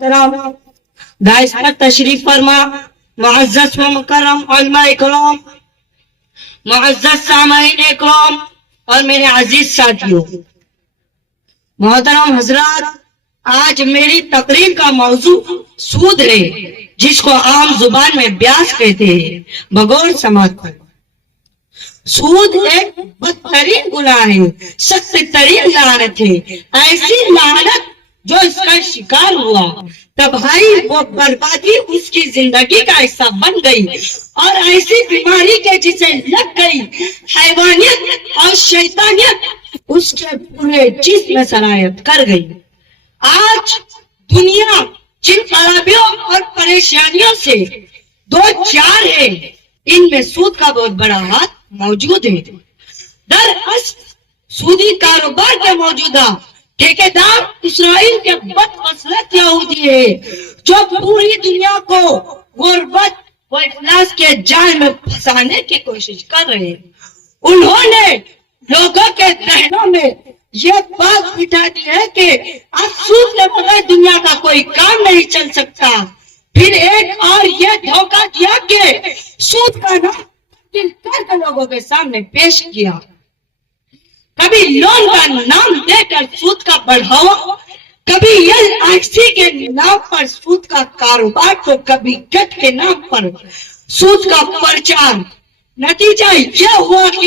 Dice पर तशरीफ फरमा, मुअज़्ज़ज़ व मुकर्रम उलमा इकराम, मुअज़्ज़ज़ सामईन इकराम और मेरे अजीज साथियों, मोहतरम हजरात, आज मेरी तकरीर का मौजू सूद है, जिसको आम जुबान में ब्याज कहते हैं। बगौर समात पर सूद एक बदतरीन गुनाह है, सख्त तरीन लानत है। ऐसी लानत जो इसका शिकार हुआ तबाही वो बर्बादी उसकी जिंदगी का हिस्सा बन गई और ऐसी बीमारी के जिसे लग गई हैवानियत और शैतानियत उसके पूरे जिस्म में सरायत कर गई। आज दुनिया जिन खराबियों और परेशानियों से दो चार है, इनमें सूद का बहुत बड़ा हाथ मौजूद है। दरअसल सूदी कारोबार के मौजूदा ठेकेदार इसराइल के बदमसलत यहूदी है, जो पूरी दुनिया को गुर्बत व इफलास के जाल में फंसाने की कोशिश कर रहे हैं। उन्होंने लोगों के जहनों में ये बात बिठा दी है कि अब सूद के बगैर दुनिया का कोई काम नहीं चल सकता। फिर एक और ये धोखा दिया कि सूद का नाम करके लोगों के सामने पेश किया। कभी लोन का नाम देकर सूद का बढ़ावा, कभी एलआईसी के नाम पर सूद का कारोबार, तो कभी कट के नाम पर सूद का प्रचार। नतीजा यह हुआ कि